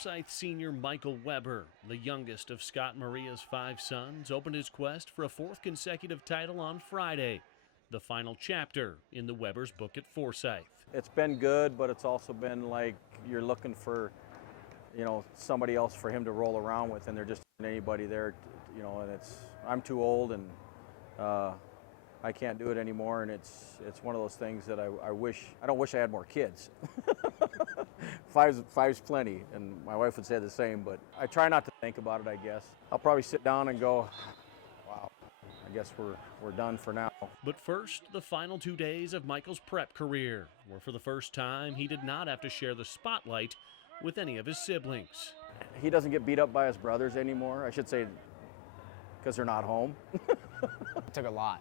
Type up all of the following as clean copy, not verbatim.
Forsyth senior Michael Weber, the youngest of Scott and Maria's 5 sons, opened his quest for a 4th consecutive title on Friday, the final chapter in the Weber's book at Forsyth. It's been good, but it's also been like you're looking for, somebody else for him to roll around with, and there just isn't anybody there, and I'm too old, and I can't do it anymore, and it's one of those things that I don't wish I had more kids. Five's plenty, and my wife would say the same, but I try not to think about it, I guess. I'll probably sit down and go, wow, I guess we're done for now. But first, the final 2 days of Michael's prep career, where for the first time he did not have to share the spotlight with any of his siblings. He doesn't get beat up by his brothers anymore, I should say, because they're not home. It took a lot.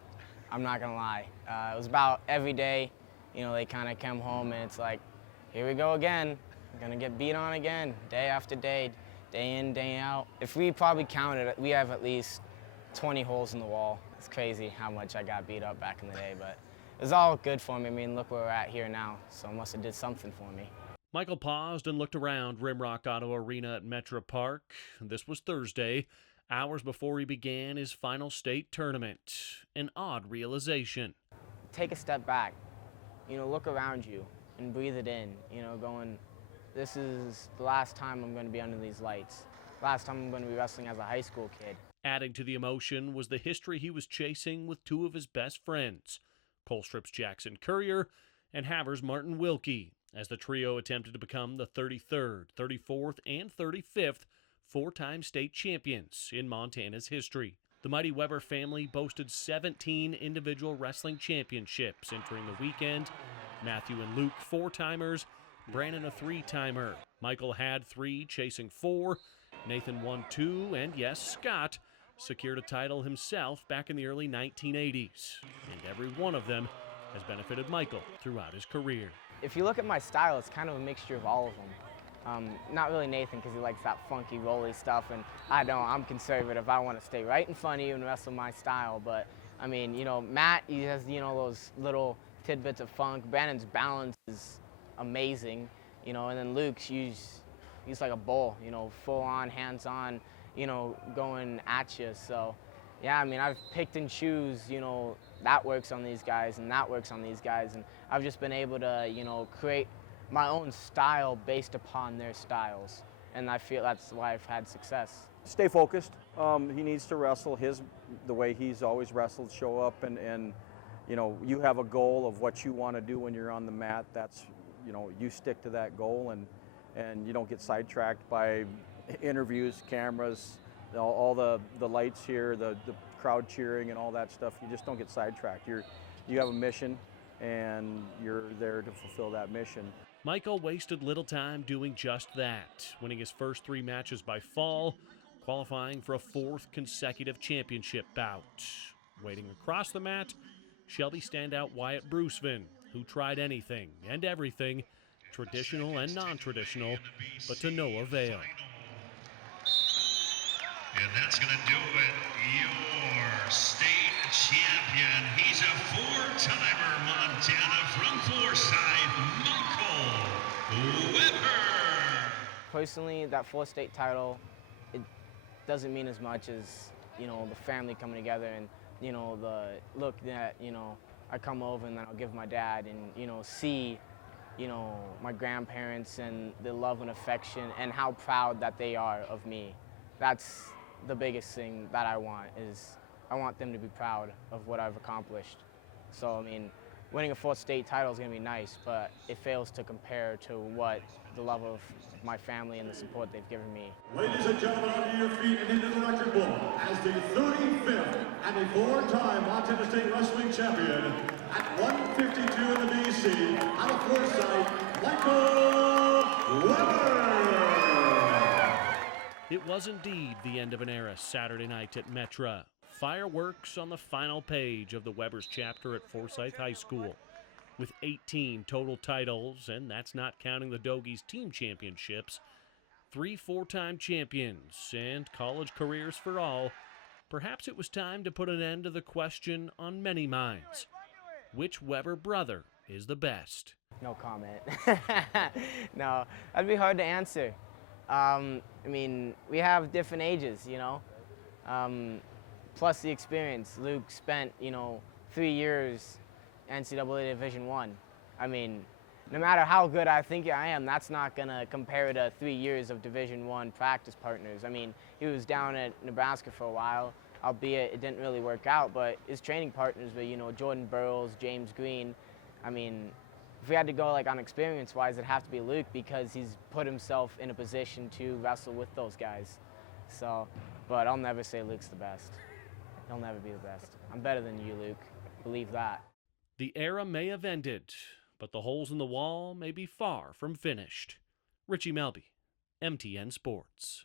I'm not gonna lie. It was about every day, they kind of come home and it's like, here we go again. I'm gonna get beat on again, day after day, day in, day out. If we probably counted it, we have at least 20 holes in the wall. It's crazy how much I got beat up back in the day, but it was all good for me. I mean, look where we're at here now, so it must have did something for me. Michael paused and looked around Rimrock Auto Arena at Metro Park. This was Thursday, hours before he began his final state tournament. An odd realization. Take a step back, look around you and breathe it in, going, this is the last time I'm going to be under these lights. Last time I'm going to be wrestling as a high school kid. Adding to the emotion was the history he was chasing with 2 of his best friends, Colstrip's Jackson Courier and Havers' Martin Wilkie, as the trio attempted to become the 33rd, 34th, and 35th 4-time state champions in Montana's history. The mighty Weber family boasted 17 individual wrestling championships entering the weekend. Matthew and Luke 4-timers, Brandon a 3-timer. Michael had 3, chasing 4. Nathan won 2, and yes, Scott secured a title himself back in the early 1980s. And every one of them has benefited Michael throughout his career. If you look at my style, it's kind of a mixture of all of them. Not really Nathan, because he likes that funky, rolly stuff, and I don't. I'm conservative. I want to stay right in front of you and wrestle my style. But I mean, Matt, he has those little tidbits of funk. Brandon's balance is amazing, and then Luke's he's like a bull, full on, hands on, going at you. So yeah, I mean, I've picked and choose, that works on these guys and that works on these guys, and I've just been able to, create my own style based upon their styles, and I feel that's why I've had success. Stay focused. He needs to wrestle the way he's always wrestled, show up, and you have a goal of what you want to do when you're on the mat. That's, you stick to that goal, and you don't get sidetracked by interviews, cameras, all the lights here, the crowd cheering and all that stuff. You just don't get sidetracked. You have a mission, and you're there to fulfill that mission. Michael wasted little time doing just that, winning his first 3 matches by fall, qualifying for a 4th consecutive championship bout. Waiting across the mat, Shelby standout Wyatt Bruceman, who tried anything and everything, traditional and non-traditional, but to no avail. And that's going to do it. Your state champion. He's a 4-timer, Montana, from Forsyth, Michael Weber. Personally, that 4th state title, it doesn't mean as much as, the family coming together and, the look that, I come over and then I'll give my dad and, see, my grandparents and the love and affection and how proud that they are of me. That's the biggest thing that I want, is I want them to be proud of what I've accomplished. So, I mean, winning a 4th state title is going to be nice, but it fails to compare to what the love of my family and the support they've given me. Ladies and gentlemen, onto your feet and into the record book as the 35th and a 4-time Montana State Wrestling Champion at 152 in the BC, out of Forsyth, Michael Weber. It was indeed the end of an era Saturday night at Metra. Fireworks on the final page of the Weber's chapter at Forsyth High School. With 18 total titles, and that's not counting the Dogies team championships, 3 4-time champions, and college careers for all, perhaps it was time to put an end to the question on many minds. Which Weber brother is the best? No comment. No, that'd be hard to answer. I mean, we have different ages, you know, plus the experience. Luke spent, 3 years NCAA Division I. I mean, no matter how good I think I am, that's not going to compare to 3 years of Division I practice partners. I mean, he was down at Nebraska for a while, albeit it didn't really work out, but his training partners were, Jordan Burroughs, James Green. I mean, if we had to go like on experience-wise, it'd have to be Luke because he's put himself in a position to wrestle with those guys. So, but I'll never say Luke's the best. He'll never be the best. I'm better than you, Luke. Believe that. The era may have ended, but the holes in the wall may be far from finished. Richie Melby, MTN Sports.